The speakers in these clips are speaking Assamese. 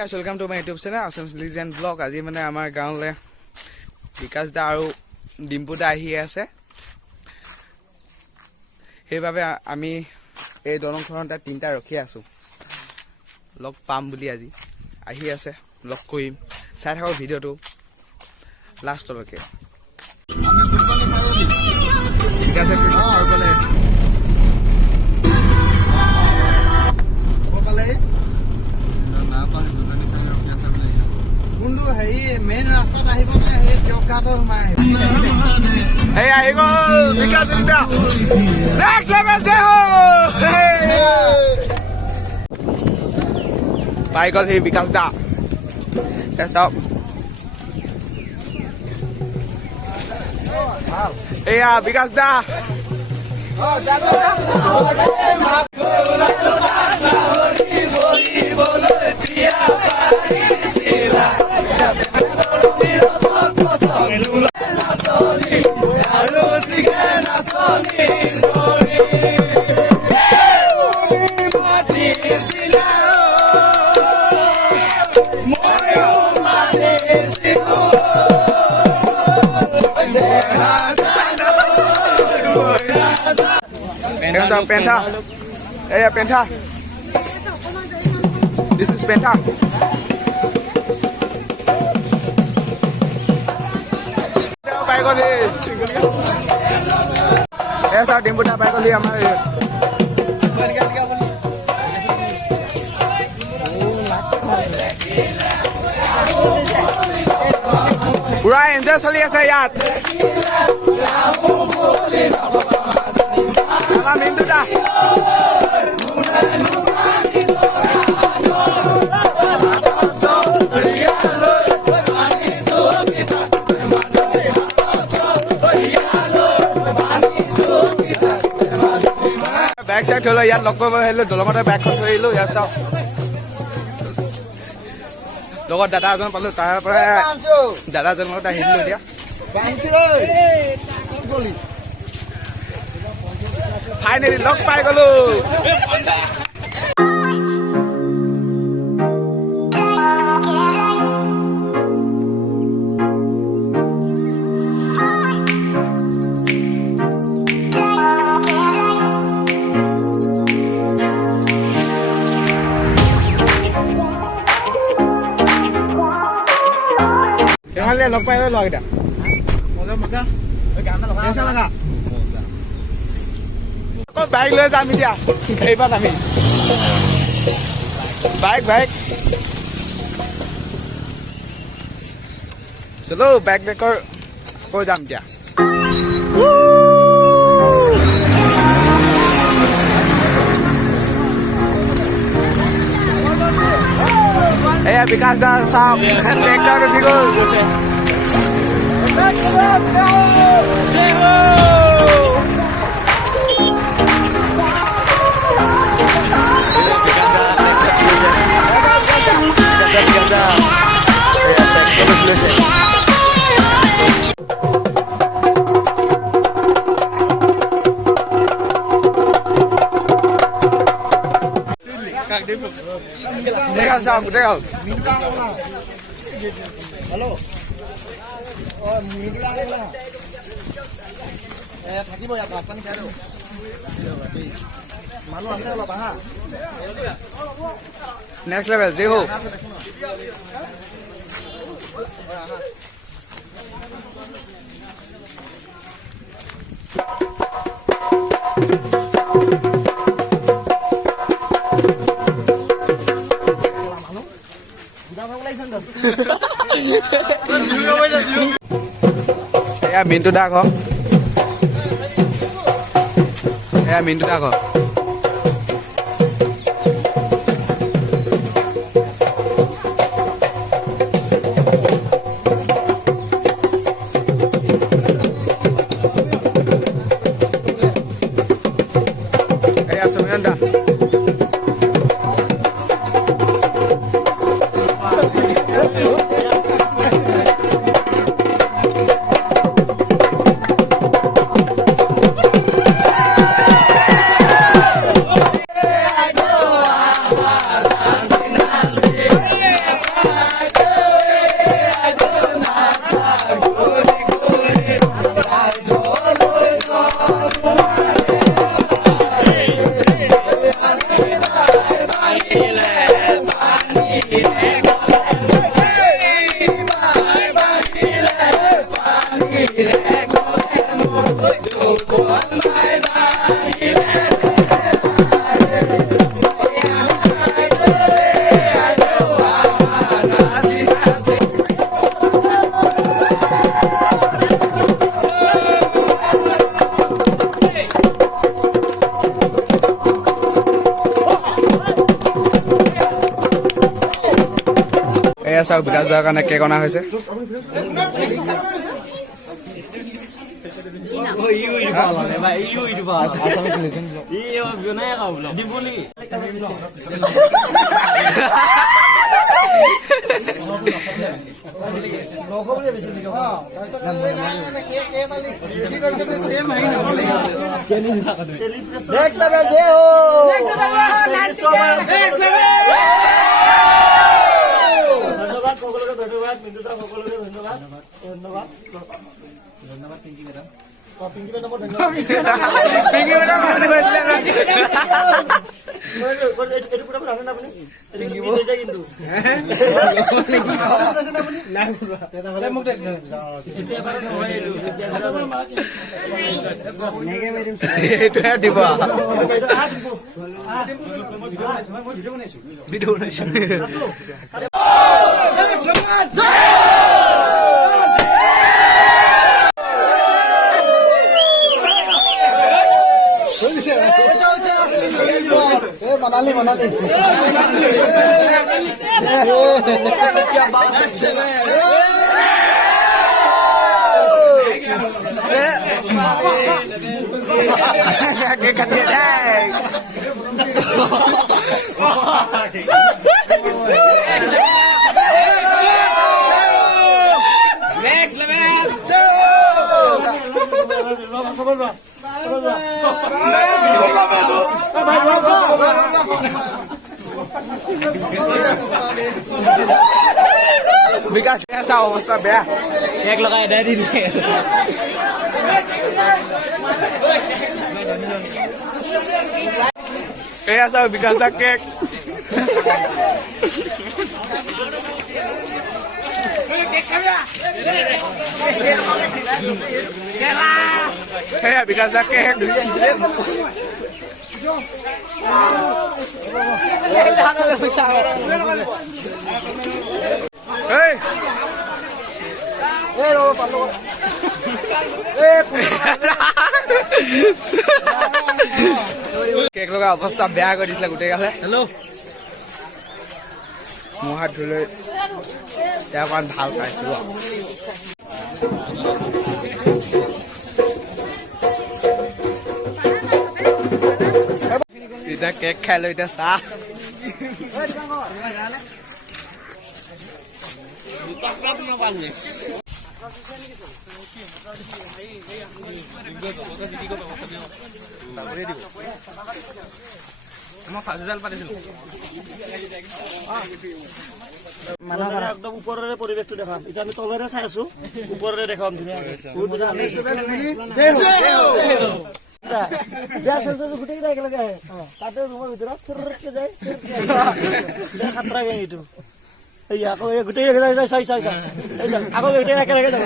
guys, welcome to my YouTube channel Assam's Legend Vlog. আজি মানে আমাৰ গাঁৱলে বিকাশ দা আৰু ডিম্পু দা আহি আছে। সেইভাবে আমি এই দলংখনতে তিনটা ৰখি আছো। লগ পাম বুলি আজি আহি আছে, লগ কৰিম। চাই থাকক ভিডিওটো লাষ্টলৈকে। আমি ফুটবল খেলো নি? ঠিক আছে কি বলে? বলে না পাই দুটানি চাই ৰখি আছে বুলি। কোনটো হেই মেইন ৰাস্তাত আহিব নে হেই চৌকাটো সোমাই আহিব? এই আহি গ'ল বিকাশ দা। নেক্সট লেভেল যে হো। পাই গ'ল সেই বিকাশ দা। চাওক এয়া বিকাশ দা। Penta. Hey, Penta. This is Penta. Bike on it. Yes, our Dimbu na bike on the Amari. Pura enjoy sali asa yaat. Mintu dah. Back side tholo yaar lokko hello dolongota back khon thorilu yaar sao logot data ajon palu tar pora data jon lota hilu dia banchi oi goli finally lock pai golo Kemana lock pai lo kita moga कैसा लगा को बाइक ले जाम दिया कई बार আমি बाइक चलो बैक लेकर को जाम दिया ए विकास दा साहब ट्रैक्टर उठिगो जैसे देखा साहब देखा हेलो মিগুলা গেল থাকিব ইয়াত ভাত পানী খাই দিওঁ মানুহ আছে অলপ আহা নেক্সট লেভেল যে হওক এয়া মিন্টু দা ঘৰ এয়া মিন্টু দা ঘৰ এয়া সুমিয়ন দা এয়া চাওক বিকাশ দাৰ কাৰণে কেক অনা হৈছে मनाली मनाली क्या बात Next level. विकास कैसा अवस्था भैया केक लगाया डैडी ने कैसा विकास का केक विकास का केक কেক লগা অৱস্থা বেয়া কৰি দিছিলে গোটেই গালে हेलो মোৰ হাত ধুলৈ তেওঁ অকণ ভাল পাইছো এতিয়া কেক খাই লৈ এতিয়া চাহ মই ফাঁচি জাল পাতিছিলো একদম ওপৰৰে পৰিৱেশটো দেখাম এতিয়া আমি তলেৰে চাই আছো ওপৰৰে দেখাম ধুনীয়াকৈ গোটেই একেলগে আহে তাতে ৰুমৰ ভিতৰত চুৰকে যায় খাতৰা গেং এইটো আকৌ গোটেই চাই চাই চাই আকৌ গোটেই একেলগে যাব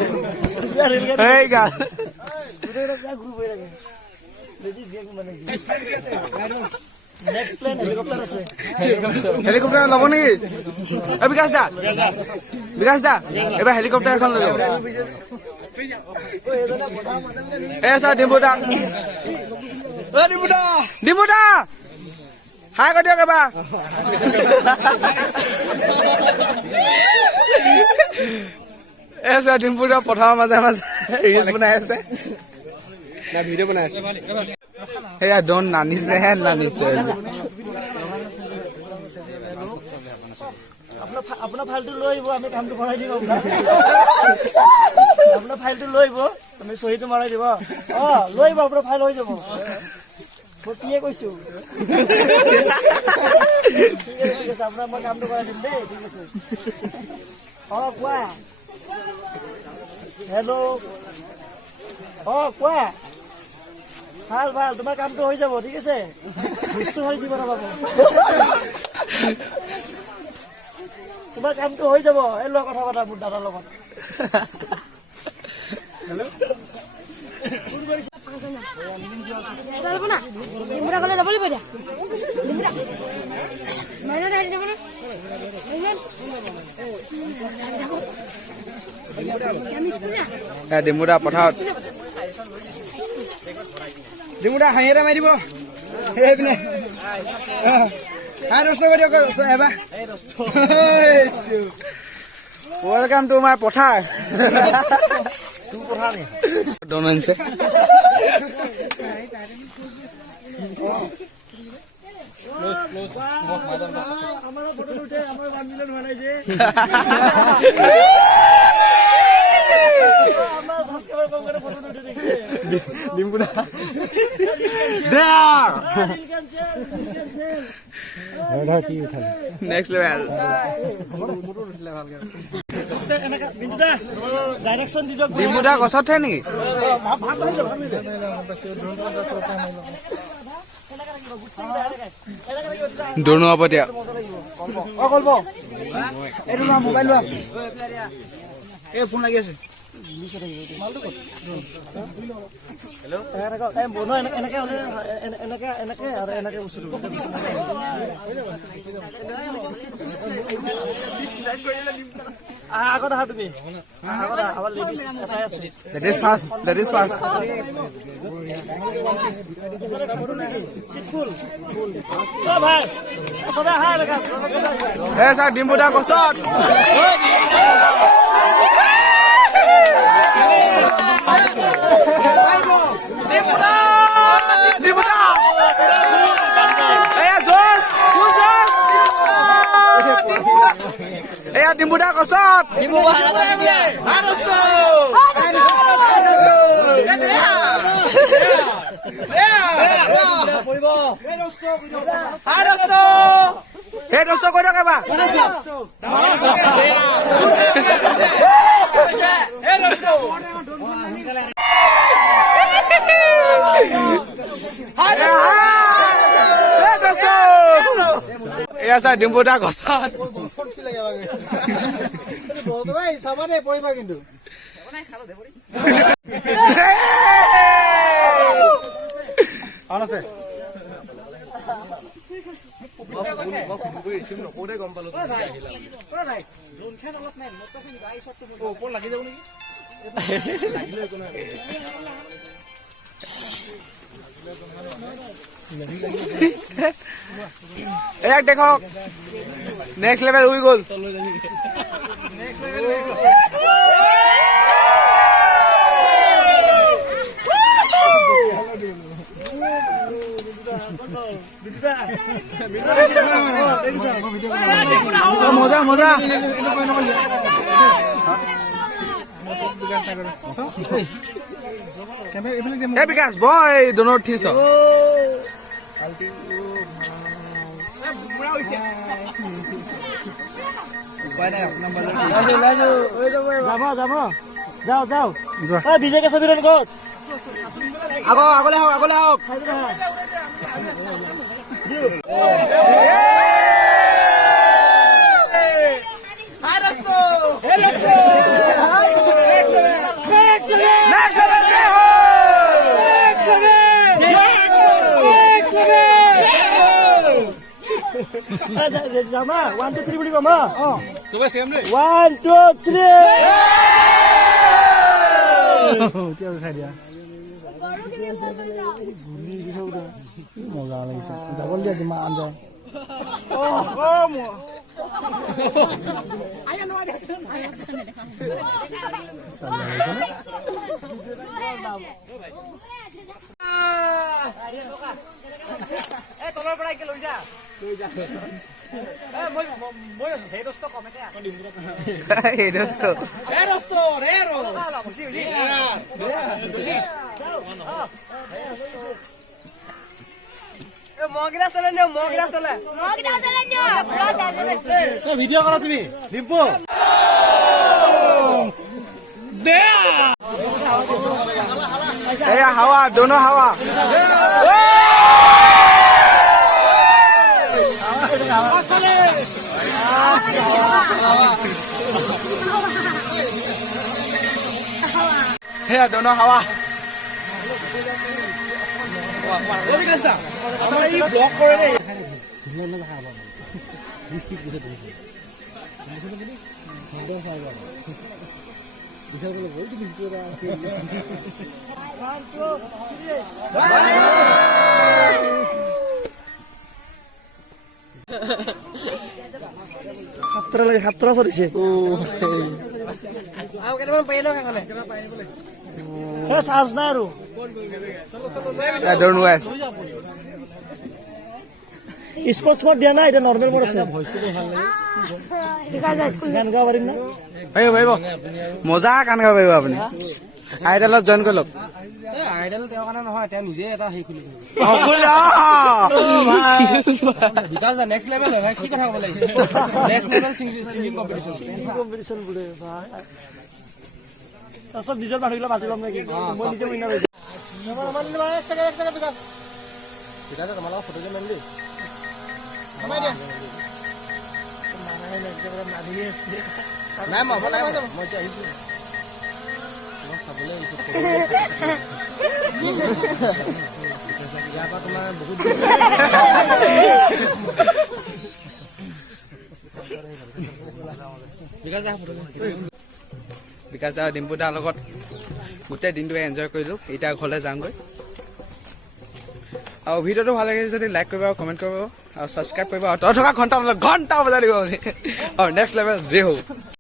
নেক্সট প্লেন হেলিকপ্টাৰ আছে হেলিকপ্টাৰ ল'ব নেকি বিকাশ দা এবাৰ হেলিকপ্টাৰ এখন লৈ যাব ছাৰ ডিম্বু দা হাই কৰি দিয়ক এবাৰ ছাৰ ডিম্বু দা পথাৰৰ মাজে মাজে ৰিলচ বনাই আছে ভিডিঅ' বনাই আছে সেয়া ডন নানিছেহে নানিছে আপোনাৰ ফাইলটো লৈ আহিব আমি কামটো কৰাই দিম আপোনাৰ ফাইলটো লৈ আহিব আমি চহীটো মৰাই দিব লৈ আহিব আপোনাৰ ফাইল হৈ যাব মই কিয়ে কৈছো ঠিক আছে আপোনাৰ মই কামটো কৰাই দিম দেই ঠিক আছে কোৱা হেল্ল' কোৱা ভাল ভাল তোমাৰ কামটো হৈ যাব ঠিক আছে বস্তু হৈ দিব নাপাব তোমাৰ কামটো হৈ যাব এই লোৱা কথা পতা মোৰ দাদাৰ লগত ডিমুদা পথাৰত ডিমুদা হাঁহি এটা মাৰি দিব এইপিনে ৱেলকাম টু মাই পথাৰ ডন আনিছে আমাৰ ফটো উঠে আমাৰ 1 মিলিয়ন হোৱা নাই যে আমাৰ সাবস্ক্ৰাইবাৰ কম কৰে ফটো উঠে দেখছে ডিমুদা নেক্সট লেভেল ডাইৰেকশন দি দিয়ক ডিমুদা গছত থাকে নেকি দৌৰ হ'ব এতিয়া কলব এইটো না মোবাইল লোৱা এই ফোন লাগি আছে হেল্ল' এনেকে আৰু এনেকে উচিত আগত আহা তুমি আগত আহা লেডিজ এটাই আছে that is fast ফুল চব ভাই চবে আহা এনেকা এই স্যার ডিমুদা গছত ডিমুদা গছত এই দস্ত কৈ দিয়ক এবাৰ এয়া চাই ডিম্বুদা গছত কিন্তু এয়াক দেখক নেক্সট লেভেল উই গ'ল মজা মজা এই বিকাশ বয় দনৰ ঠিছ যাও যাও বিজয়কে ছবি ক'ত আগলৈ আহক জামা 1 2 3 বুলি কম সবাই সেম নে 1 2 3 কি উঠাই দিয়া মজা লাগিছে যাবল দিয়া যিমান আঞ্জা তলৰ পৰা লৈ যা ভিডিঅ' কৰা তুমি ডিম্পু হাৱা দোনো হাৱা সেয়া দনৰ হাৱা ব্লক কৰে দেই সাতটা চলিছে চাৰ্জ নাই আৰু don't waste. স্পৰ্টছ মোড দিয়া নাই, এতিয়া নৰ্মেল মোড আছে। গান গাব পাৰিম না? পাৰিব মজা গান গাব পাৰিব আপুনি আইডলত জইন কৰি লওক আইডল তেওঁৰ কাৰণে নহয়, তেওঁ নিজে এটা হেৰি খুলি বিকাশ দা নেক্সট লেভেল হয় ভাই, কি কথা ক'ব লাগিছে? নেক্সট লেভেল সিঙ্গিং কম্পিটিশ্যন বোলে ভাই। তাৰপিছত নিজৰ মানুহবিলাক মাতি ল'ম নেকি? মই নিজে উইনাৰ হৈ যাম। বিকাশ দা তোমাৰ লগত ফটো যে মাৰিম দেই। নাই মই এতিয়া আহিছো, মই চাবলৈ আহিছো ইয়াৰ পৰা তোমাৰ বহুত বিকাশ দা ডিম্পু দাৰ লগত গোটেই দিনটো এনজয় কৰিলোঁ। এতিয়া ঘৰলৈ যামগৈ। আৰু ভিডিঅ'টো ভাল লাগিছে যদি লাইক কৰিব আৰু কমেণ্ট কৰিব আৰু ছাবস্ক্ৰাইব কৰিব আৰু তই থকা ঘণ্টা বজাই দিব আৰু নেক্সট লেভেল যে হওক।